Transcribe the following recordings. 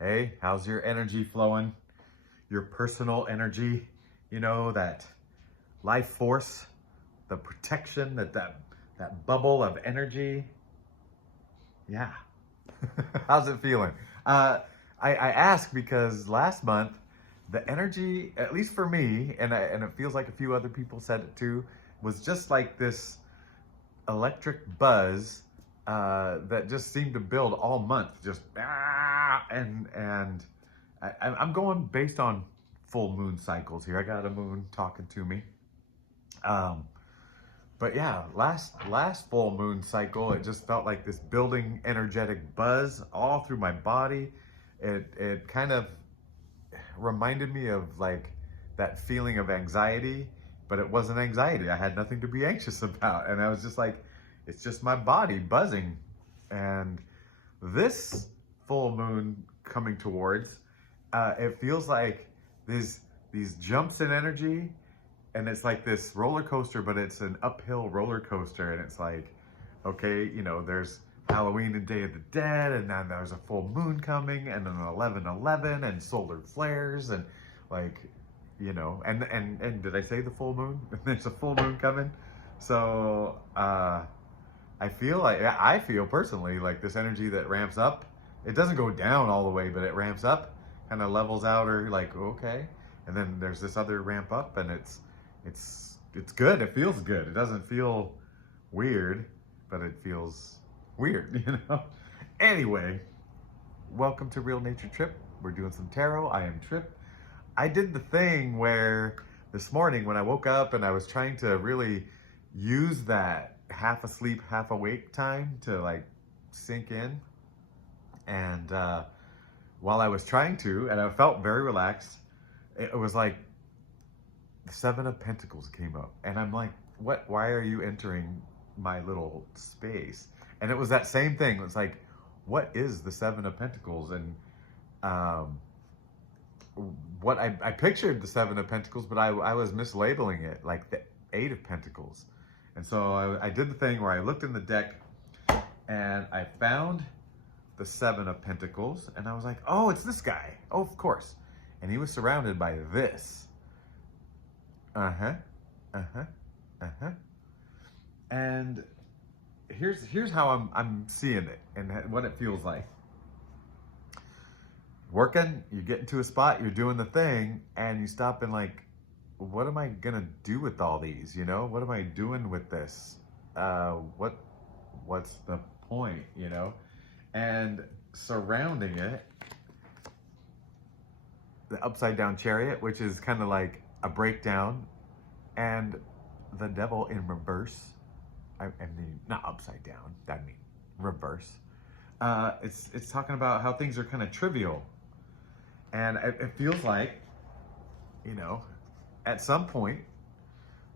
Hey, how's your energy flowing? Your personal energy, that life force, the protection, that bubble of energy. Yeah. How's it feeling? Uh, I ask because last month, the energy, at least for me, and it feels like a few other people said it too, was just like this electric buzz that just seemed to build all month. Just and I'm going based on full moon cycles here. I got a moon talking to me. Um, but yeah, last full moon cycle, it just felt like this building energetic buzz all through my body. It kind of reminded me of like that feeling of anxiety, but it wasn't anxiety. I had nothing to be anxious about, and I was just like, it's just my body buzzing. And this full moon coming towards, it feels like these jumps in energy, and it's like this roller coaster, but it's an uphill roller coaster, and it's like, okay, there's Halloween and Day of the Dead, and then there's a full moon coming, and then 11/11 and solar flares, and like, and did I say the full moon? There's a full moon coming, so I feel personally like this energy that ramps up. It doesn't go down all the way, but it ramps up, kind of levels out, or like okay, and then there's this other ramp up, and it's good. It feels good. It doesn't feel weird, but it feels weird. Anyway, welcome to Real Nature Trip. We're doing some tarot. I am Trip. I did the thing where this morning when I woke up and I was trying to really use that half asleep, half awake time to like sink in. And while I was trying to, and I felt very relaxed, it was like the Seven of Pentacles came up. And I'm like, what? Why are you entering my little space? And it was that same thing. It's like, what is the Seven of Pentacles? And what I pictured the Seven of Pentacles, but I was mislabeling it like the Eight of Pentacles. And so I did the thing where I looked in the deck and I found the Seven of Pentacles, and I was like, oh, it's this guy. Oh, of course. And he was surrounded by this. Uh-huh. Uh-huh. Uh-huh. And here's how I'm seeing it and what it feels like. Working, you get into a spot, you're doing the thing, and you stop and like, what am I gonna do with all these? What am I doing with this? What's the point? And surrounding it, the upside down chariot, which is kind of like a breakdown, and the devil in reverse. I mean, not upside down. I mean, reverse. It's talking about how things are kind of trivial, and it feels like, at some point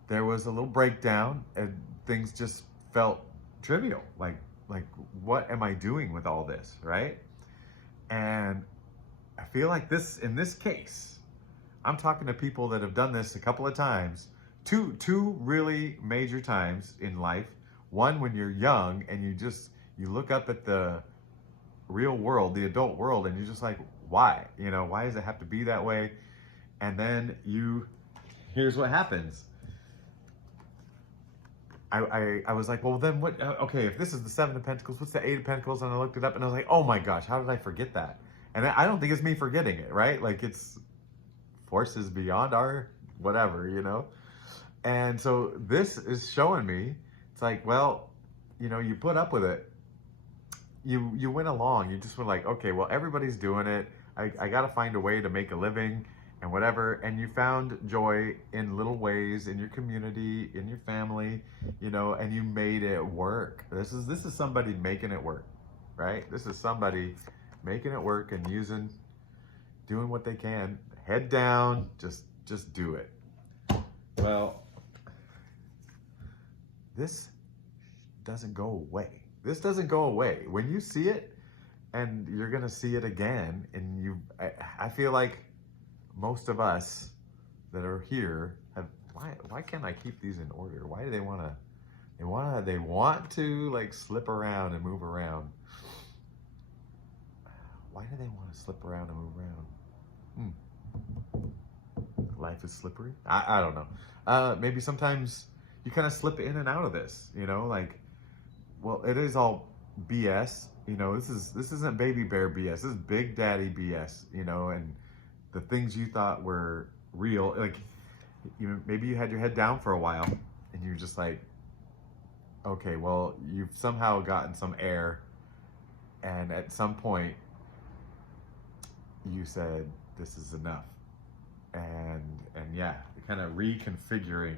there was a little breakdown, and things just felt trivial. Like what am I doing with all this, right? And I feel like in this case, I'm talking to people that have done this a couple of times, two really major times in life. One, when you're young and you look up at the real world, the adult world, and you're just like, why? Why does it have to be that way? And then here's what happens. I was like, well, then what? Okay, if this is the Seven of Pentacles, what's the Eight of Pentacles? And I looked it up, and I was like, oh my gosh, how did I forget that? And I don't think it's me forgetting it, right? Like it's forces beyond our whatever. And so this is showing me, it's like, well, you put up with it. You went along. You just were like, okay, well, everybody's doing it. I got to find a way to make a living and whatever. And you found joy in little ways in your community, in your family, and you made it work. This is somebody making it work, right? This is somebody making it work and doing what they can. Head down, just do it. Well, this doesn't go away. This doesn't go away. When you see it, and you're gonna see it again, and I feel like most of us that are here have, why can't I keep these in order? Why do they want to like slip around and move around? Why do they want to slip around and move around? Life is slippery. I don't know. Maybe sometimes you kind of slip in and out of this. You know, like, well, it is all BS. You know, this isn't baby bear BS. This is big daddy BS. You know, and the things you thought were real, like, maybe you had your head down for a while, and you're just like, okay, well, you've somehow gotten some air, and at some point, you said, this is enough. And yeah, kind of reconfiguring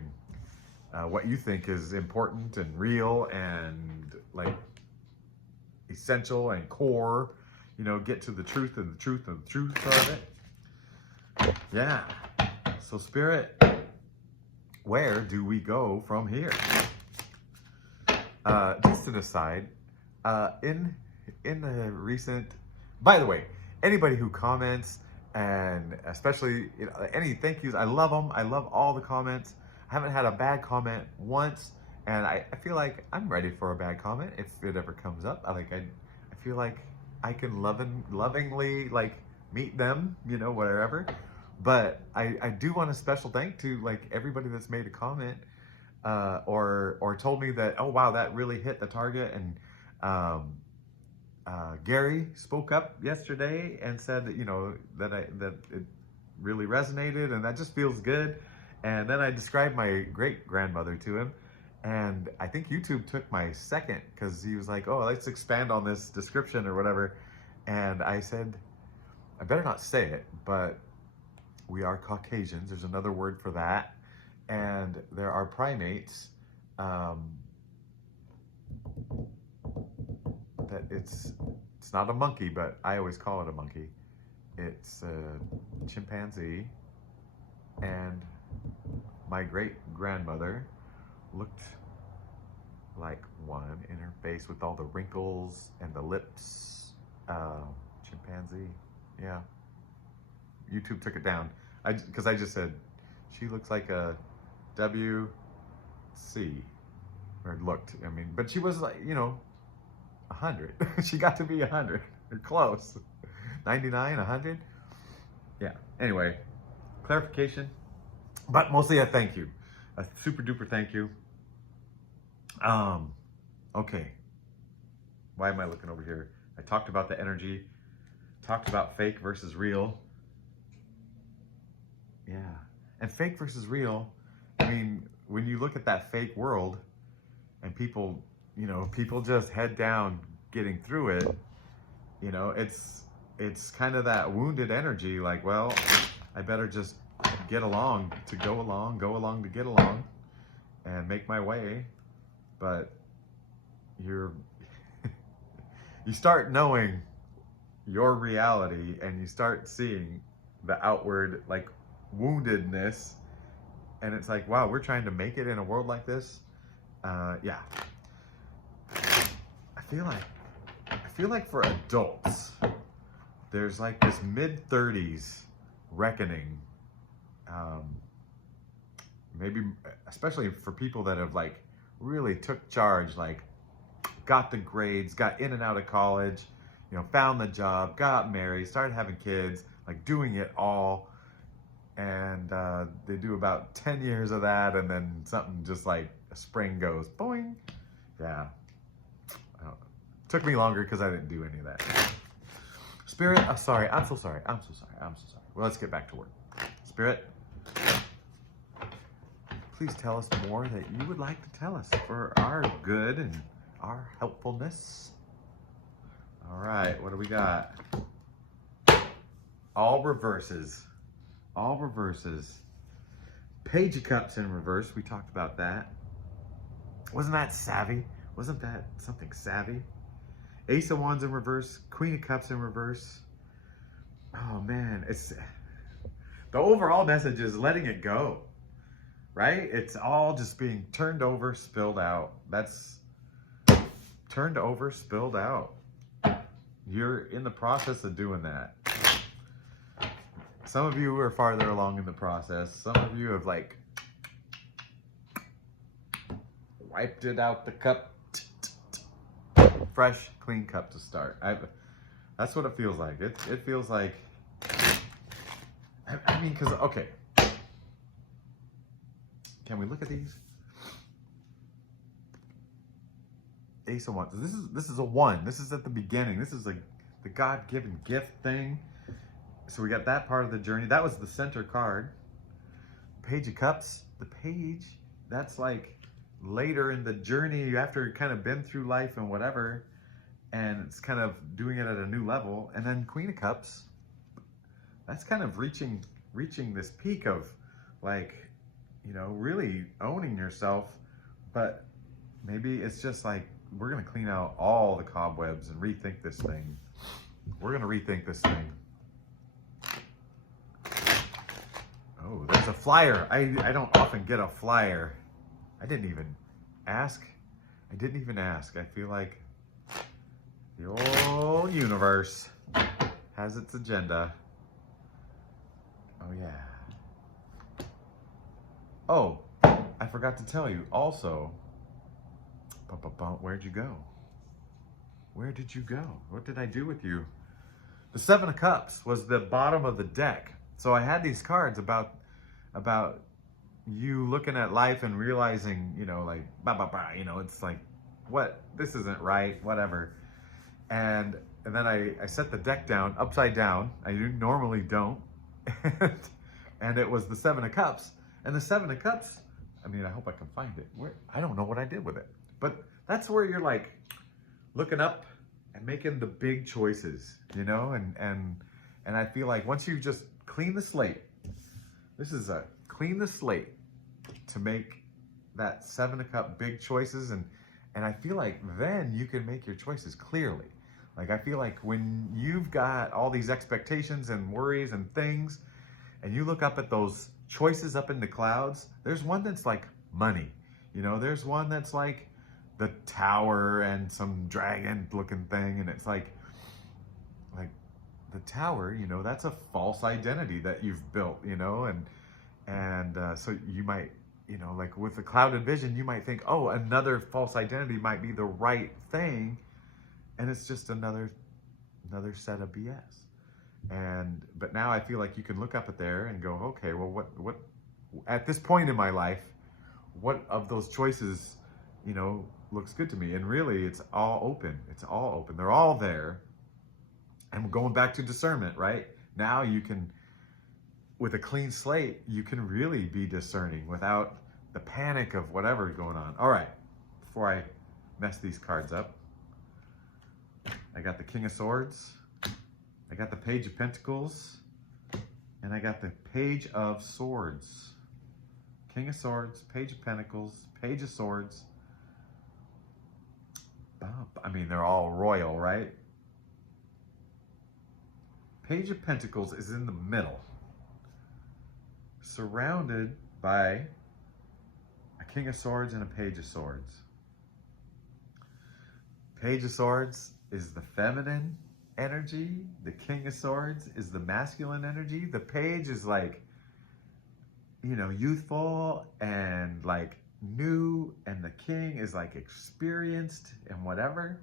what you think is important and real and like essential and core, you know, get to the truth and the truth and the truth of it. Yeah. So Spirit, where do we go from here? Just an aside, in the recent, by the way, anybody who comments, and especially, you know, any thank yous, I love them. I love all the comments. I haven't had a bad comment once, and I feel like I'm ready for a bad comment if it ever comes up. I feel like I can lovingly like meet them, you know, wherever. But I do want a special thank to like everybody that's made a comment or told me that, oh wow, that really hit the target. And Gary spoke up yesterday and said that, you know, that it really resonated, and that just feels good. And then I described my great grandmother to him, and I think YouTube took my second because he was like, oh, let's expand on this description or whatever. And I said, I better not say it, but we are Caucasians. There's another word for that. And there are primates that it's not a monkey, but I always call it a monkey. It's a chimpanzee. And my great grandmother looked like one in her face with all the wrinkles and the lips. Chimpanzee. Yeah. YouTube took it down. Because I just said, she looks like a WC. Or looked, I mean, but she was like, you know, 100. She got to be 100. Or close. 99, 100. Yeah. Anyway, clarification. But mostly a thank you. A super duper thank you. Okay. Why am I looking over here? I talked about the energy. Talked about fake versus real. Yeah. And fake versus real, I mean, when you look at that fake world and people, you know, people just head down getting through it, you know, it's kind of that wounded energy, like, well, I better just get along to go along to get along and make my way. But you start knowing your reality, and you start seeing the outward like woundedness, and it's like, wow, we're trying to make it in a world like this. Yeah, I feel like for adults there's like this mid-30s reckoning, maybe especially for people that have like really took charge, like got the grades, got in and out of college, you know, found the job, got married, started having kids, like doing it all. And they do about 10 years of that, and then something just like a spring goes boing. Yeah. Took me longer because I didn't do any of that. Spirit, I'm sorry. I'm so sorry. I'm so sorry. Well, let's get back to work. Spirit, please tell us more that you would like to tell us for our good and our helpfulness. All right, what do we got? All reverses. All reverses. Page of Cups in reverse. We talked about that. Wasn't that savvy? Wasn't that something savvy? Ace of Wands in reverse. Queen of Cups in reverse. Oh man, it's the overall message is letting it go, right? It's all just being turned over, spilled out. That's turned over, spilled out. You're in the process of doing that. Some of you are farther along in the process. Some of you have like wiped it out the cup. Fresh, clean cup to start. That's what it feels like. It feels like, I mean, because, okay. Can we look at these? Ace of Wands. This is a 1. This is at the beginning. This is like the God-given gift thing. So we got that part of the journey. That was the center card. Page of Cups. The page, that's like later in the journey after kind of been through life and whatever, and it's kind of doing it at a new level. And then Queen of Cups, that's kind of reaching this peak of like, you know, really owning yourself. But maybe it's just like, we're gonna clean out all the cobwebs and rethink this thing. We're gonna rethink this thing. Oh, there's a flyer. I don't often get a flyer. I didn't even ask. I didn't even ask. I feel like the old universe has its agenda. Oh, yeah. Oh, I forgot to tell you also. Where'd you go? Where did you go? What did I do with you? The 7 of Cups was the bottom of the deck. So I had these cards about you looking at life and realizing, you know, like, you know, it's like, what, this isn't right, whatever. And then I set the deck down, upside down. I normally don't. And it was the 7 of Cups. And the 7 of Cups, I mean, I hope I can find it. I don't know what I did with it. But that's where you're like looking up and making the big choices, you know? And I feel like once you just clean the slate, this is a clean the slate to make that 7 of Cups big choices. And I feel like then you can make your choices clearly. Like, I feel like when you've got all these expectations and worries and things, and you look up at those choices up in the clouds, there's one that's like money. You know, there's one that's like the tower and some dragon looking thing. And it's like the tower, you know, that's a false identity that you've built, you know, and so you might, you know, like with the clouded vision, you might think, oh, another false identity might be the right thing, and it's just another set of BS. But now I feel like you can look up at there and go, okay, well, what at this point in my life, what of those choices, you know, looks good to me? And really, it's all open. It's all open. They're all there. And we're going back to discernment, right? Now you can, with a clean slate, you can really be discerning without the panic of whatever is going on. All right, before I mess these cards up, I got the King of Swords, I got the Page of Pentacles, and I got the Page of Swords. King of Swords, Page of Pentacles, Page of Swords. I mean, they're all royal, right? Page of Pentacles is in the middle, surrounded by a King of Swords and a Page of Swords. Page of Swords is the feminine energy. The King of Swords is the masculine energy. The Page is like, you know, youthful and like new, and the King is like experienced and whatever.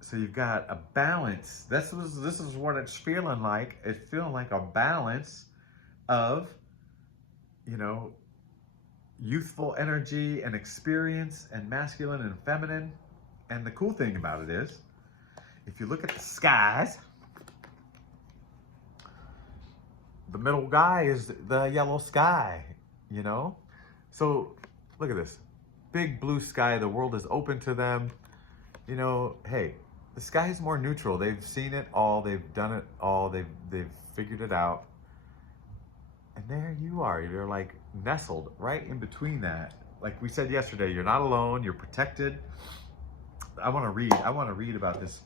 So you've got a balance. This is what it's feeling like. It's feeling like a balance of, you know, youthful energy and experience and masculine and feminine. And the cool thing about it is, if you look at the skies, the middle guy is the yellow sky, you know? So look at this. Big blue sky. The world is open to them. You know, hey, the sky is more neutral. They've seen it all. They've done it all. They've figured it out. And there you are. You're like nestled right in between that. Like we said yesterday, you're not alone. You're protected. I want to read about this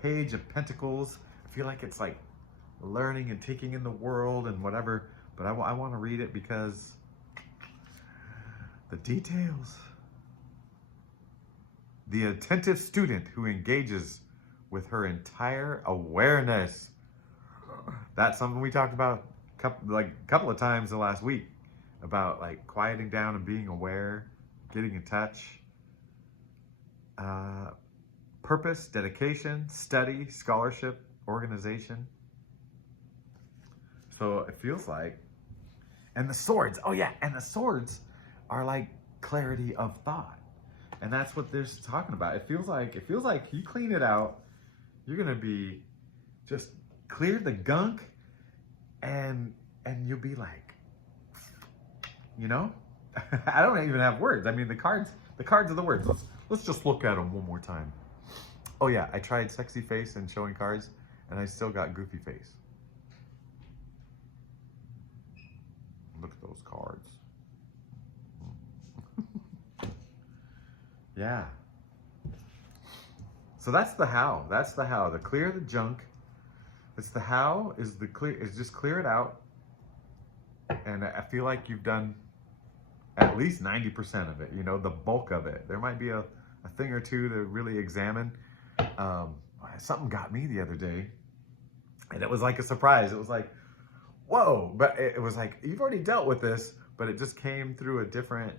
Page of Pentacles. I feel like it's like learning and taking in the world and whatever. But I want to read it because the details. The attentive student who engages with her entire awareness. That's something we talked about a couple of times the last week, about like quieting down and being aware, getting in touch. purpose, dedication, study, scholarship, organization. So it feels like, and the swords, oh yeah, and the swords are like clarity of thought. And that's what they're talking about. It feels like you clean it out, you're gonna be just clear the gunk, and you'll be like, you know, I don't even have words. I mean, the cards are the words. Let's just look at them one more time. Oh yeah, I tried sexy face and showing cards, and I still got goofy face. Look at those cards. Yeah. So that's the how. That's the how. The clear the junk. It's the how is the clear, is just clear it out. And I feel like you've done at least 90% of it, you know, the bulk of it. There might be a thing or two to really examine. Something got me the other day, and it was like a surprise. It was like, whoa, but it was like, you've already dealt with this, but it just came through a different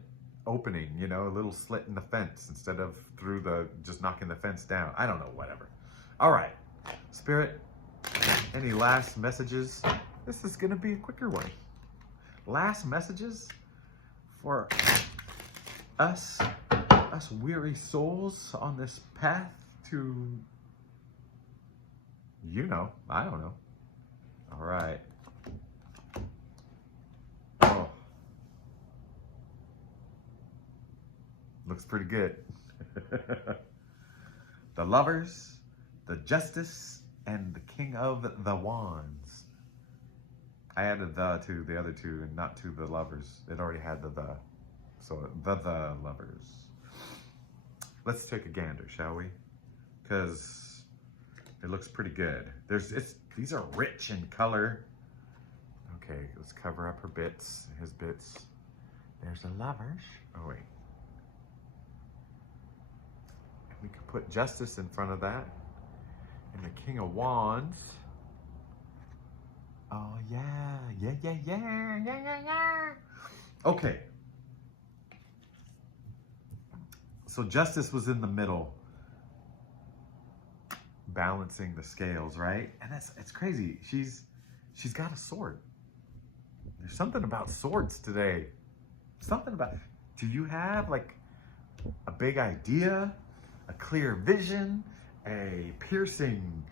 opening, you know, a little slit in the fence instead of through the, just knocking the fence down. I don't know, whatever. All right, Spirit, any last messages? This is gonna be a quicker one. Last messages for us weary souls on this path to, you know, I don't know. All right. Oh. Looks pretty good. The Lovers, the Justice, and the King of the Wands. I added the to the other two and not to the Lovers. It already had the. So the Lovers. Let's take a gander, shall we? Because it looks pretty good. These are rich in color. Okay, let's cover up her bits, his bits. There's the Lovers. Oh wait. We could put Justice in front of that. And the King of Wands. Oh yeah. Okay. So Justice was in the middle, balancing the scales, right? And it's crazy. She's got a sword. There's something about swords today. Do you have like a big idea, a clear vision, a piercing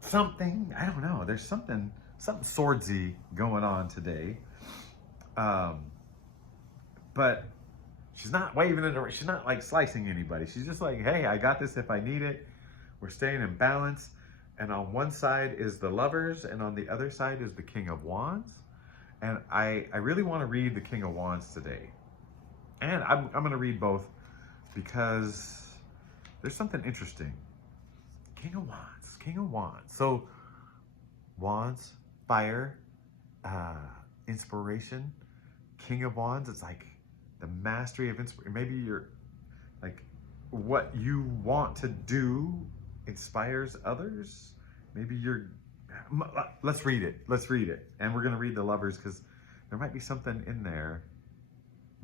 something? I don't know. There's something swordsy going on today. But she's not waving it around. She's not like slicing anybody. She's just like, hey, I got this if I need it. We're staying in balance. And on one side is the Lovers, and on the other side is the King of Wands. And I really want to read the King of Wands today. And I'm going to read both because there's something interesting. King of Wands. So Wands, fire, inspiration. King of Wands, it's like the mastery of inspiration. Maybe you're like, what you want to do inspires others. Maybe let's read it. And we're going to read the Lovers because there might be something in there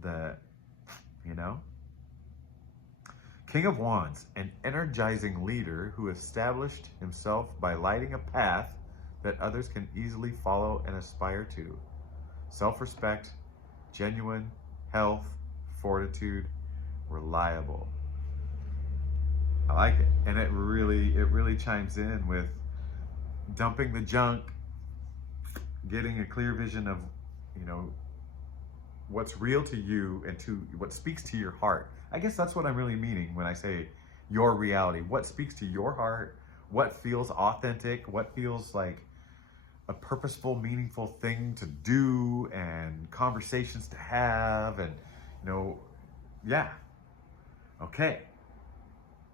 that, you know. King of Wands, an energizing leader who established himself by lighting a path that others can easily follow and aspire to. Self-respect, genuine, health, fortitude, reliable. I like it. And it really chimes in with dumping the junk, getting a clear vision of, you know, what's real to you and to what speaks to your heart. I guess that's what I'm really meaning when I say your reality. What speaks to your heart? What feels authentic? What feels like a purposeful, meaningful thing to do and conversations to have, and, you know, yeah. Okay.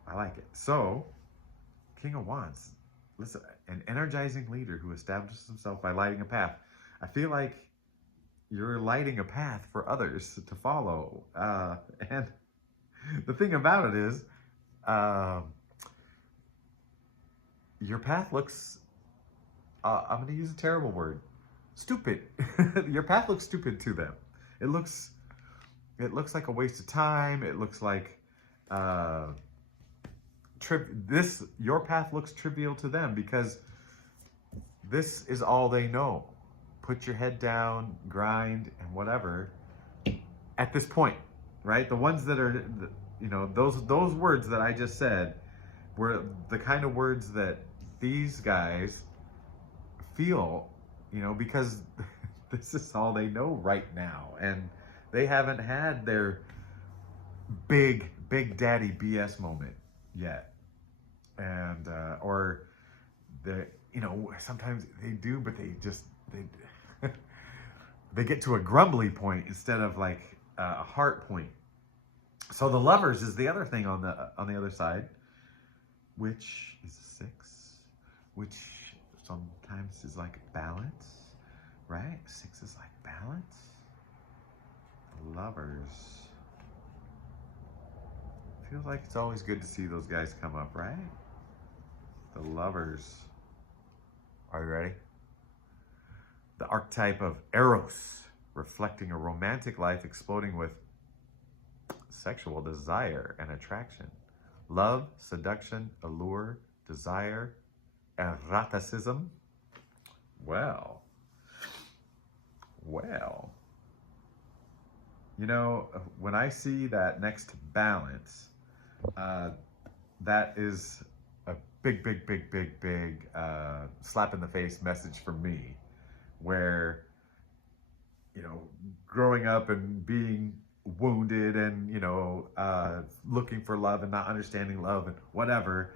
I like it. So, King of Wands, listen, an energizing leader who establishes himself by lighting a path. I feel like you're lighting a path for others to follow. And the thing about it is, your path looks, I'm going to use a terrible word, stupid. Your path looks stupid to them. It looks like a waste of time. It looks like, your path looks trivial to them because this is all they know. Put your head down, grind, and whatever. At this point, right? The ones that are, those words that I just said were the kind of words that these guys feel, because this is all they know right now, and they haven't had their big daddy BS moment yet, and or the sometimes they do, but they they get to a grumbly point instead of like a heart point. So the Lovers is the other thing on the other side, which is a 6, which sometimes is like balance, right? 6 is like balance. The Lovers. Feels like it's always good to see those guys come up, right? The Lovers. Are you ready? The archetype of Eros, reflecting a romantic life exploding with sexual desire and attraction. Love, seduction, allure, desire, eroticism. Well. When I see that next to balance, that is a big slap in the face message for me, where, growing up and being wounded and, looking for love and not understanding love and whatever,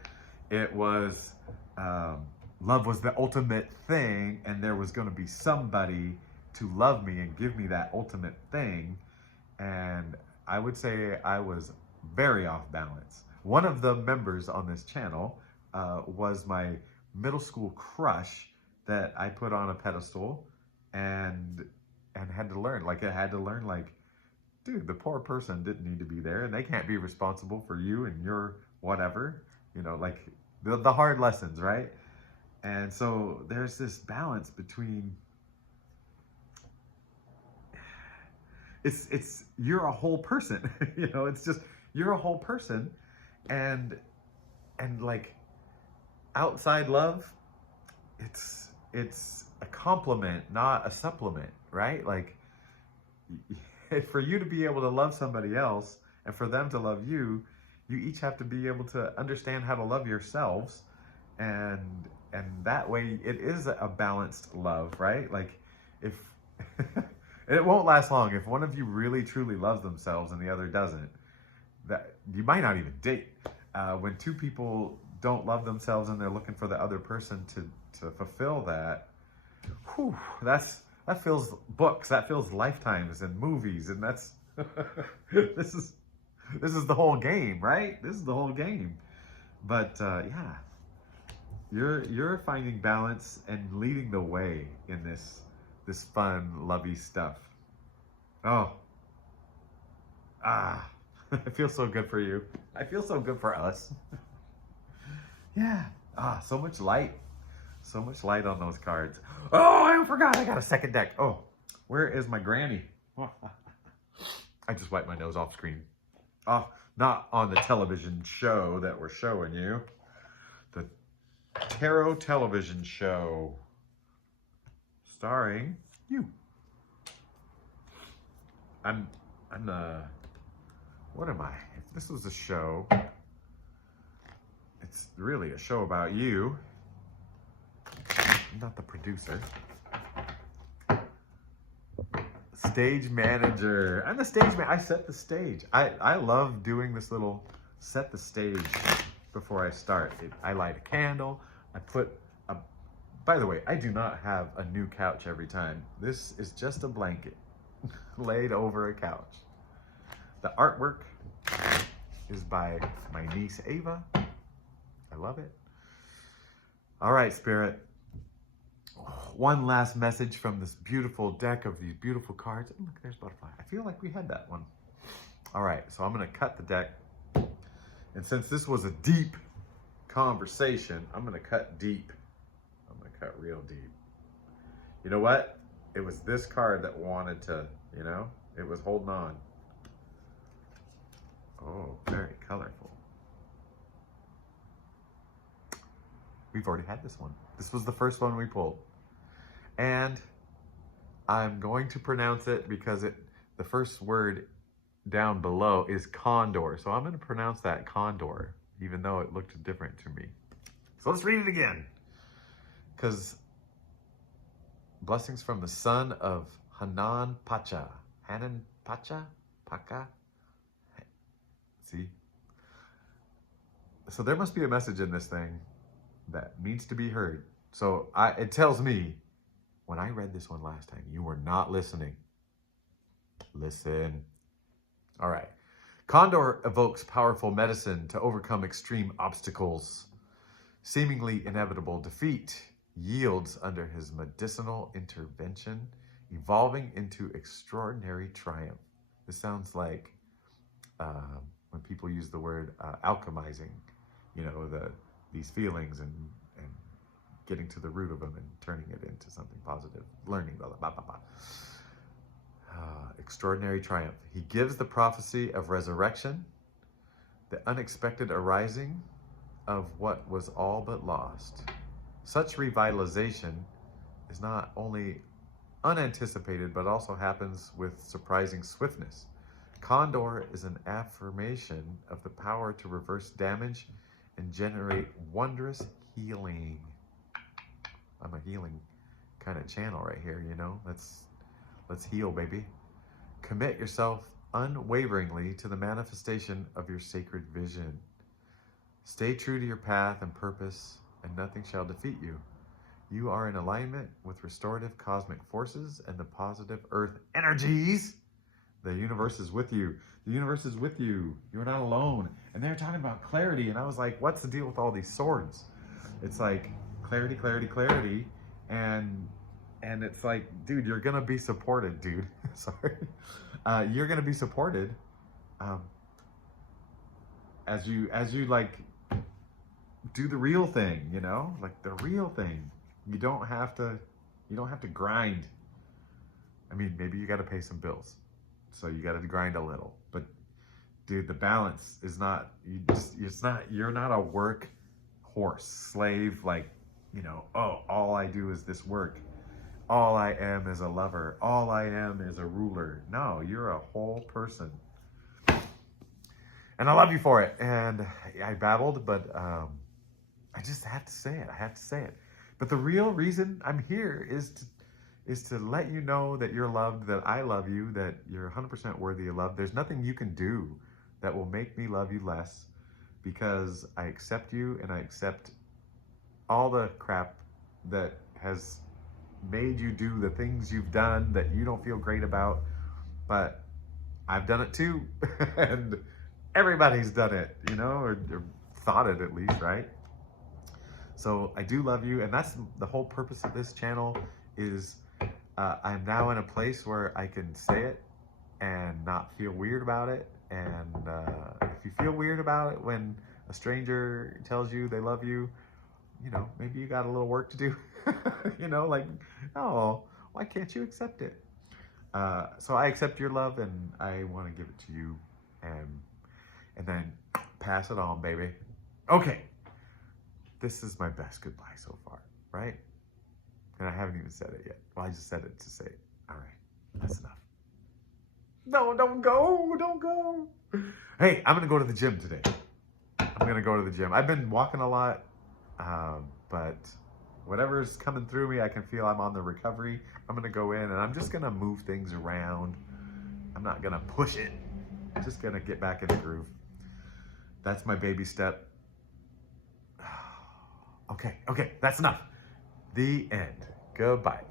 it was, love was the ultimate thing, and there was going to be somebody to love me and give me that ultimate thing. And I would say I was very off balance. One of the members on this channel was my middle school crush that I put on a pedestal and had to learn. Like, I had to learn, like, dude, the poor person didn't need to be there, and they can't be responsible for you and your whatever, like the hard lessons, right? And so there's this balance between, it's you're a whole person, it's just, you're a whole person, and like outside love, it's a compliment, not a supplement, right? Like, for you to be able to love somebody else and for them to love you, you each have to be able to understand how to love yourselves, and that way it is a balanced love, right? Like, if and it won't last long if one of you really truly loves themselves and the other doesn't. That you might not even date. When two people don't love themselves and they're looking for the other person to fulfill that, that fills books, that fills lifetimes and movies, and that's this is the whole game, right? This is the whole game. But yeah, you're finding balance and leading the way in this fun, lovey stuff. Oh, I feel so good for you. I feel so good for us. Yeah. So much light. So much light on those cards. Oh, I forgot. I got a second deck. Oh, where is my granny? I just wiped my nose off screen. Not on the television show that we're showing you. The Tarot television show. Starring you. What am I? If this was a show, it's really a show about you. I'm not the producer. Stage manager. I'm the stage man. I set the stage. I love doing this little set the stage before I start. I light a candle. I put a... By the way, I do not have a new couch every time. This is just a blanket laid over a couch. The artwork is by my niece Ava. I love it. All right, Spirit. One last message from this beautiful deck of these beautiful cards. Oh, look, there's Butterfly. I feel like we had that one. All right, so I'm going to cut the deck. And since this was a deep conversation, I'm going to cut deep. I'm going to cut real deep. You know what? It was this card that wanted to, it was holding on. Oh, very colorful. We've already had this one. This was the first one we pulled. And I'm going to pronounce it because the first word down below is condor. So I'm going to pronounce that condor, even though it looked different to me. So let's read it again. Because blessings from the son of Hanan Pacha. Hanan Pacha? Paca? See? So there must be a message in this thing that needs to be heard. So it tells me, when I read this one last time, you were not listening. Listen. All right. Condor evokes powerful medicine to overcome extreme obstacles. Seemingly inevitable defeat yields under his medicinal intervention, evolving into extraordinary triumph. This sounds like when people use the word alchemizing, you know, these feelings and getting to the root of them and turning it into something positive, learning, blah, blah, blah, blah. Extraordinary triumph. He gives the prophecy of resurrection, the unexpected arising of what was all but lost. Such revitalization is not only unanticipated, but also happens with surprising swiftness. Condor is an affirmation of the power to reverse damage and generate wondrous healing. I'm a healing kind of channel right here, you know? Let's heal, baby. Commit yourself unwaveringly to the manifestation of your sacred vision. Stay true to your path and purpose, and nothing shall defeat you. You are in alignment with restorative cosmic forces and the positive earth energies. The universe is with you. The universe is with you. You're not alone. And they're talking about clarity, and I was like, what's the deal with all these swords? It's like clarity, clarity, clarity, and it's like, dude, you're gonna be supported, dude. Sorry. You're gonna be supported as you like do the real thing, you know, like the real thing. You don't have to grind. I mean, maybe you got to pay some bills, so you got to grind a little. But dude, the balance is not. You're not a work horse slave. Like, you know, oh, all I do is this work. All I am is a lover. All I am is a ruler. No, you're a whole person. And I love you for it. And I babbled, but I just had to say it. I have to say it. But the real reason I'm here is to let you know that you're loved, that I love you, that you're 100% worthy of love. There's nothing you can do that will make me love you less, because I accept you and I accept all the crap that has made you do the things you've done that you don't feel great about. But I've done it too. And everybody's done it, you know, or thought it at least, right? So I do love you, and that's the whole purpose of this channel. Is I'm now in a place where I can say it and not feel weird about it. And if you feel weird about it when a stranger tells you they love you, you know, maybe you got a little work to do. You know, like, oh, why can't you accept it? So I accept your love, and I want to give it to you, and then pass it on, baby. Okay. This is my best goodbye so far, right? And I haven't even said it yet. Well, I just said it to say it. All right, that's enough. No, don't go. Hey, I'm gonna go to the gym today. I'm gonna go to the gym. I've been walking a lot, but whatever's coming through me, I can feel I'm on the recovery. I'm gonna go in and I'm just gonna move things around. I'm not gonna push it. I'm just gonna get back in the groove. That's my baby step. Okay, that's enough. The end. Goodbye.